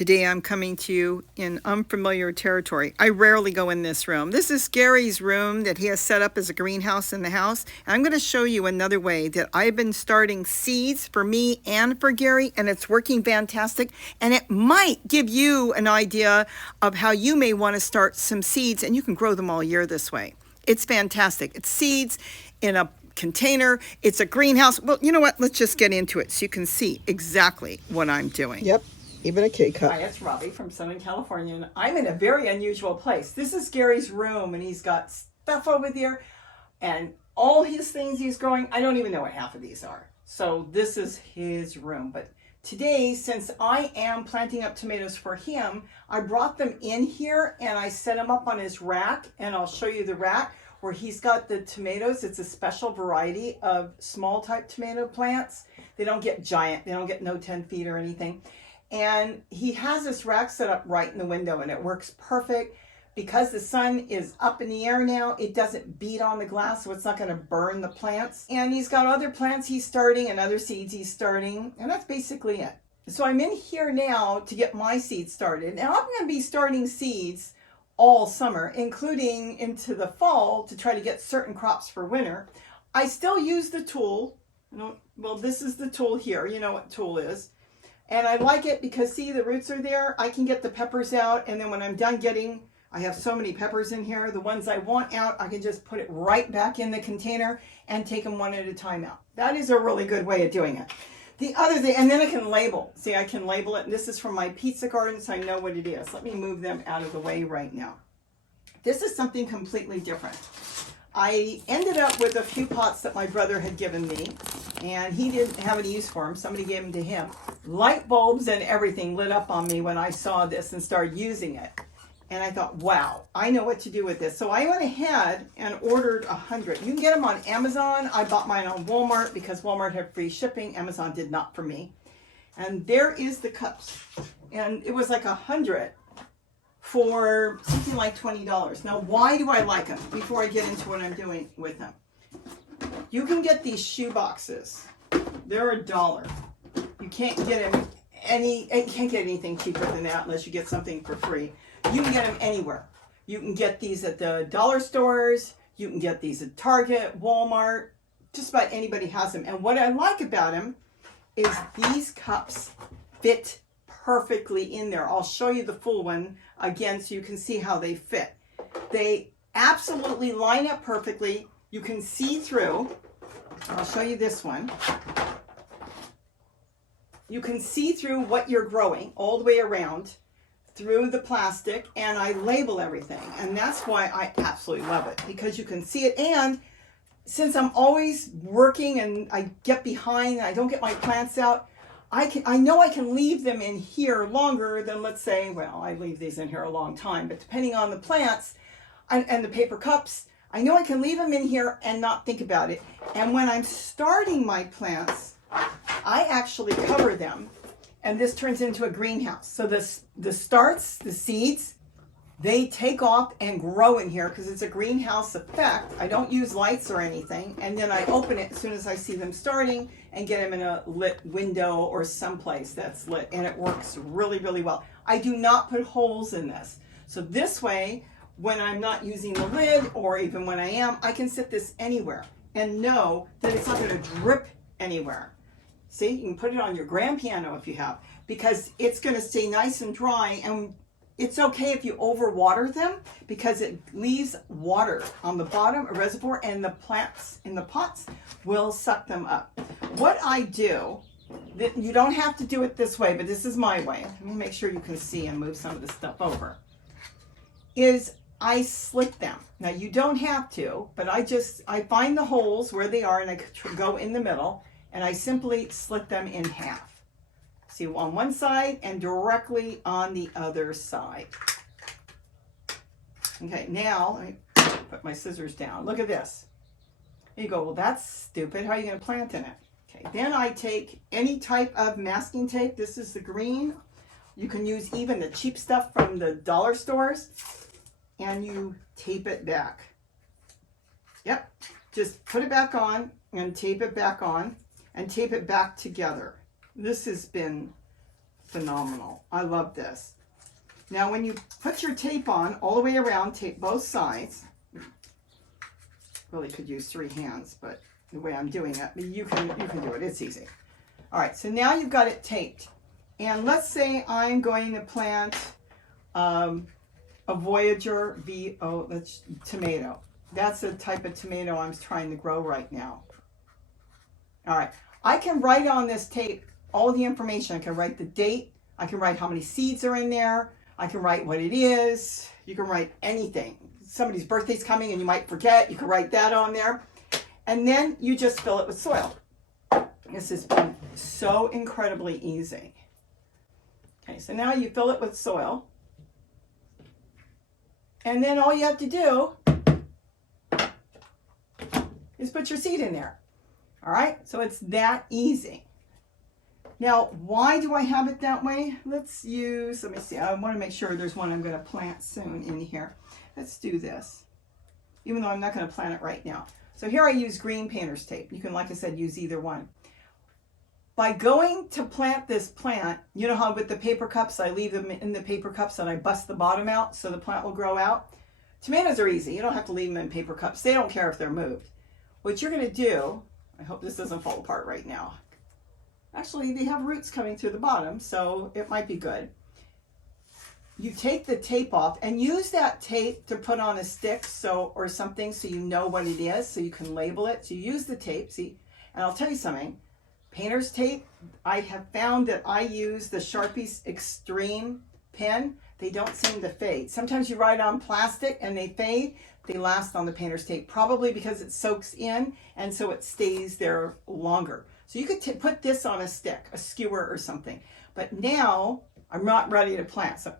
Today I'm coming to you in unfamiliar territory. I rarely go in this room. This is Gary's room that he has set up as a greenhouse in the house. And I'm going to show you another way that I've been starting seeds for me and for Gary, and it's working fantastic. And it might give you an idea of how you may want to start some seeds, and you can grow them all year this way. It's fantastic. It's seeds in a container. It's a greenhouse. Well, you know what? Let's just get into it so you can see exactly what I'm doing. Yep. Even a K-cup. Hi, it's Robbie from Southern California, and I'm in a very unusual place. This is Gary's room, and he's got stuff over there, and all his things he's growing, I don't even know what half of these are. So this is his room. But today, since I am planting up tomatoes for him, I brought them in here, and I set them up on his rack, and I'll show you the rack where he's got the tomatoes. It's a special variety of small type tomato plants. They don't get giant. They don't get no 10 feet or anything. And he has this rack set up right in the window, and it works perfect because the sun is up in the air now. It doesn't beat on the glass, so it's not going to burn the plants. And he's got other plants he's starting and other seeds he's starting, and that's basically it. So I'm in here now to get my seeds started. Now I'm going to be starting seeds all summer, including into the fall, to try to get certain crops for winter. I still use the tool. Well, this is the tool here. You know what tool is. And I like it because, see, the roots are there. I can get the peppers out, and then when I'm done getting, I have so many peppers in here, the ones I want out, I can just put it right back in the container and take them one at a time out. That is a really good way of doing it. The other thing, and then I can label. See, I can label it, and this is from my pizza garden, so I know what it is. Let me move them out of the way right now. This is something completely different. I ended up with a few pots that my brother had given me, and he didn't have any use for them. Somebody gave them to him. Light bulbs and everything lit up on me when I saw this and started using it. And I thought, wow, I know what to do with this. So I went ahead and ordered 100. You can get them on Amazon. I bought mine on Walmart because Walmart had free shipping. Amazon did not for me. And there is the cups. And it was like 100 for something like $20. Now, why do I like them? Before I get into what I'm doing with them. You can get these shoe boxes. They're $1. You can't get them you can't get anything cheaper than that unless you get something for free. You can get them anywhere. You can get these at the dollar stores. You can get these at Target, Walmart. Just about anybody has them. And what I like about them is these cups fit perfectly in there. I'll show you the full one again so you can see how they fit. They absolutely line up perfectly. You can see through. I'll show you this one. You can see through what you're growing all the way around through the plastic, and I label everything. And that's why I absolutely love it, because you can see it. And since I'm always working and I get behind, I don't get my plants out, I know I can leave them in here longer than, let's say, well, I leave these in here a long time, but depending on the plants and the paper cups, I know I can leave them in here and not think about it. And when I'm starting my plants, I actually cover them, and this turns into a greenhouse. So the starts, the seeds, they take off and grow in here because it's a greenhouse effect. I don't use lights or anything, and then I open it as soon as I see them starting and get them in a lit window or someplace that's lit, and it works really, really well. I do not put holes in this. So this way, when I'm not using the lid, or even when I am, I can sit this anywhere and know that it's not going to drip anywhere. See, you can put it on your grand piano if you have, because it's going to stay nice and dry, and it's okay if you overwater them because it leaves water on the bottom, a reservoir, and the plants in the pots will suck them up. What I do, you don't have to do it this way, but this is my way. Let me make sure you can see and move some of the stuff over. Is I slit them. Now you don't have to, but I find the holes where they are, and I go in the middle, and I simply slit them in half. See, on one side and directly on the other side. Okay, now let me put my scissors down. Look at this. You go, well, that's stupid. How are you going to plant in it? Okay, then I take any type of masking tape. This is the green. You can use even the cheap stuff from the dollar stores, and you tape it back. Yep, just put it back on and tape it back on and tape it back together. This has been phenomenal. I love this. Now, when you put your tape on all the way around, tape both sides. Really could use 3 hands, but the way I'm doing it, you can do it. It's easy. All right, so now you've got it taped. And let's say I'm going to plant a Voyager that's tomato. That's the type of tomato I'm trying to grow right now. All right, I can write on this tape all the information. I can write the date. I can write how many seeds are in there. I can write what it is. You can write anything. Somebody's birthday's coming and you might forget. You can write that on there. And then you just fill it with soil. This has been so incredibly easy. Okay, so now you fill it with soil. And then all you have to do is put your seed in there. All right, so it's that easy. Now, why do I have it that way? Let me see, I want to make sure there's one I'm going to plant soon in here. Let's do this, even though I'm not going to plant it right now. So here I use green painter's tape. You can, like I said, use either one. By going to plant this plant, you know how with the paper cups, I leave them in the paper cups and I bust the bottom out so the plant will grow out? Tomatoes are easy. You don't have to leave them in paper cups. They don't care if they're moved. What you're going to do, I hope this doesn't fall apart right now. Actually, they have roots coming through the bottom, so it might be good. You take the tape off and use that tape to put on a stick or something so you know what it is, so you can label it. So you use the tape, see, and I'll tell you something. Painter's tape, I have found that I use the Sharpie's Extreme pen. They don't seem to fade. Sometimes you write on plastic and they fade. They last on the painter's tape, probably because it soaks in and so it stays there longer. So you could put this on a stick, a skewer or something. But now I'm not ready to plant. So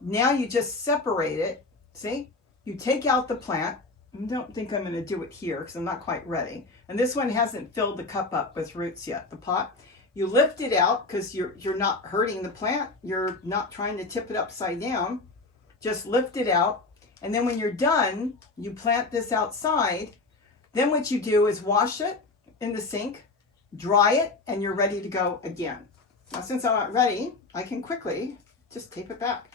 now you just separate it. See, you take out the plant. I don't think I'm going to do it here because I'm not quite ready. And this one hasn't filled the cup up with roots yet, the pot. You lift it out because you're not hurting the plant. You're not trying to tip it upside down. Just lift it out. And then when you're done, you plant this outside. Then what you do is wash it in the sink, dry it, and you're ready to go again. Now, since I'm not ready, I can quickly just tape it back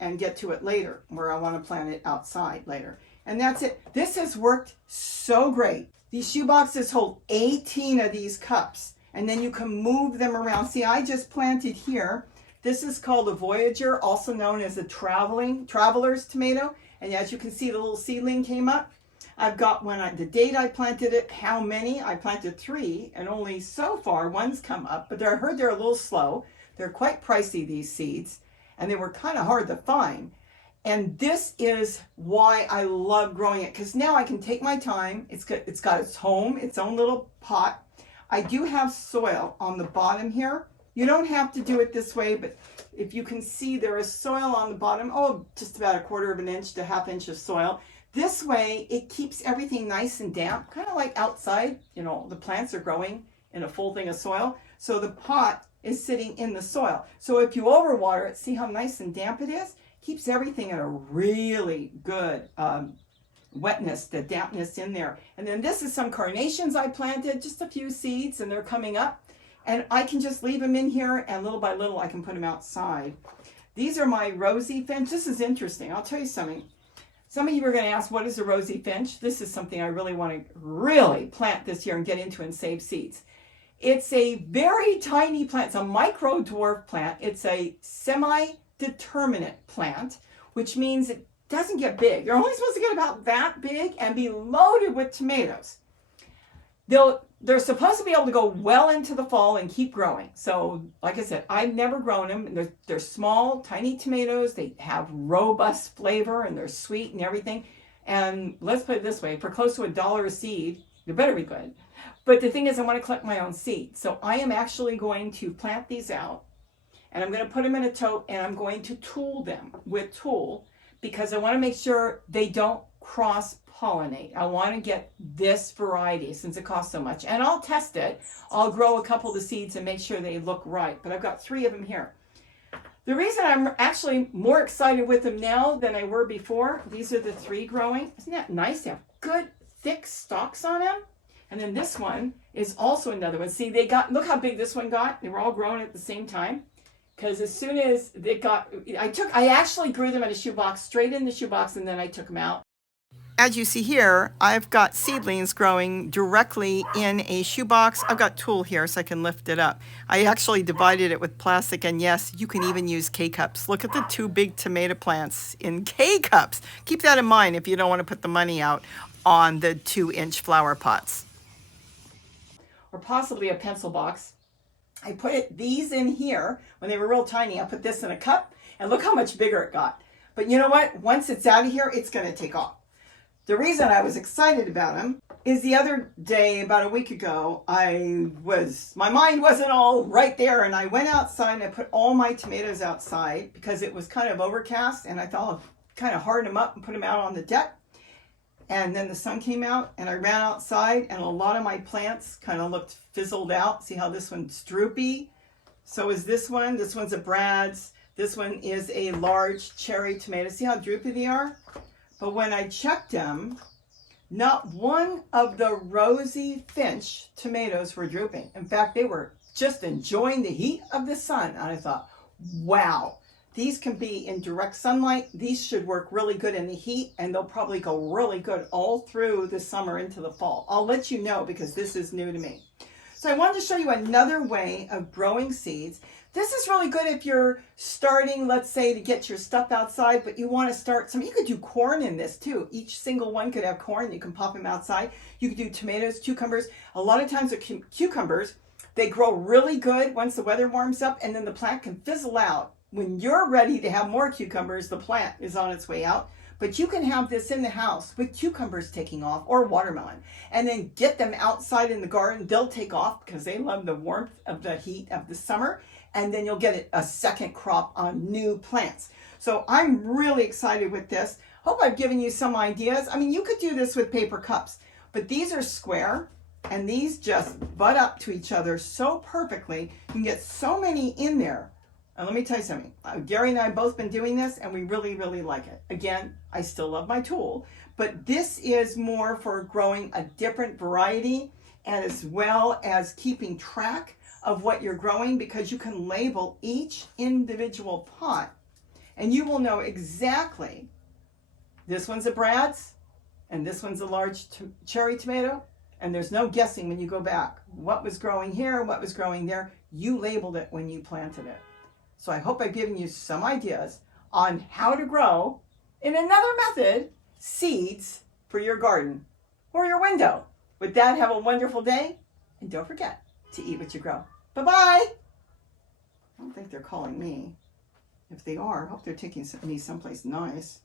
and get to it later where I want to plant it outside later. And that's it. This has worked so great. These shoe boxes hold 18 of these cups, and then you can move them around. See, I just planted here. This is called a Voyager, also known as a traveler's tomato. And as you can see, the little seedling came up. I've got the date I planted it, how many. I planted 3, and only so far one's come up. But I heard they're a little slow. They're quite pricey, these seeds, and they were kind of hard to find. And this is why I love growing it, because now I can take my time. It's got its home, its own little pot. I do have soil on the bottom here. You don't have to do it this way, but if you can see, there is soil on the bottom, just about 1/4 of an inch to 1/2 inch of soil. This way, it keeps everything nice and damp, kind of like outside. You know, the plants are growing in a full thing of soil, so the pot is sitting in the soil. So if you overwater it, see how nice and damp it is? Keeps everything at a really good wetness, the dampness in there. And then this is some carnations I planted, just a few seeds, and they're coming up. And I can just leave them in here, and little by little I can put them outside. These are my rosy finch. This is interesting. I'll tell you something. Some of you are going to ask, what is a rosy finch? This is something I really want to plant this year and get into and save seeds. It's a very tiny plant. It's a micro dwarf plant. It's a semi-determinate plant, which means it doesn't get big. They're only supposed to get about that big and be loaded with tomatoes. They're supposed to be able to go well into the fall and keep growing. So, like I said, I've never grown them. They're small, tiny tomatoes. They have robust flavor and they're sweet and everything. And let's put it this way, for close to $1 a seed, they better be good. But the thing is, I want to collect my own seed. So I am actually going to plant these out, and I'm going to put them in a tote, and I'm going to tool them with tool, because I want to make sure they don't cross-pollinate. I want to get this variety since it costs so much. And I'll test it. I'll grow a couple of the seeds and make sure they look right. But I've got 3 of them here. The reason I'm actually more excited with them now than I were before, these are the 3 growing. Isn't that nice? They have good, thick stalks on them. And then this one is also another one. See, look how big this one got. They were all growing at the same time. because as soon as it got, I actually grew them in a shoebox, straight in the shoebox, and then I took them out. As you see here, I've got seedlings growing directly in a shoebox. I've got tool here so I can lift it up. I actually divided it with plastic, and yes, you can even use K-cups. Look at the 2 big tomato plants in K-cups. Keep that in mind if you don't want to put the money out on the 2-inch flower pots. Or possibly a pencil box. I put these in here when they were real tiny. I put this in a cup, and look how much bigger it got. But you know what? Once it's out of here, it's going to take off. The reason I was excited about them is the other day, about a week ago, my mind wasn't all right there, and I went outside and I put all my tomatoes outside because it was kind of overcast, and I thought I'd kind of harden them up and put them out on the deck. And then the sun came out and I ran outside, and a lot of my plants kind of looked fizzled out. See how this one's droopy? So is this one. This one's a Brad's. This one is a large cherry tomato. See how droopy they are? But when I checked them, not one of the Rosy Finch tomatoes were drooping. In fact, they were just enjoying the heat of the sun. And I thought, wow, these can be in direct sunlight. These should work really good in the heat, and they'll probably go really good all through the summer into the fall. I'll let you know because this is new to me. So I wanted to show you another way of growing seeds. This is really good if you're starting, let's say, to get your stuff outside, but you want to start you could do corn in this too. Each single one could have corn. You can pop them outside. You could do tomatoes, cucumbers. A lot of times with cucumbers, they grow really good once the weather warms up, and then the plant can fizzle out. When you're ready to have more cucumbers, the plant is on its way out. But you can have this in the house with cucumbers taking off, or watermelon, and then get them outside in the garden. They'll take off because they love the warmth of the heat of the summer. And then you'll get a second crop on new plants. So I'm really excited with this. Hope I've given you some ideas. I mean, you could do this with paper cups, but these are square, and these just butt up to each other so perfectly. You can get so many in there. And let me tell you something. Gary and I have both been doing this, and we really, really like it. Again, I still love my tool, but this is more for growing a different variety, and as well as keeping track of what you're growing, because you can label each individual pot and you will know exactly this one's a Brad's and this one's a large cherry tomato, and there's no guessing when you go back what was growing here, what was growing there. You labeled it when you planted it. So I hope I've given you some ideas on how to grow, in another method, seeds for your garden or your window. With that, have a wonderful day, and don't forget to eat what you grow. Bye-bye. I don't think they're calling me. If they are, I hope they're taking me someplace nice.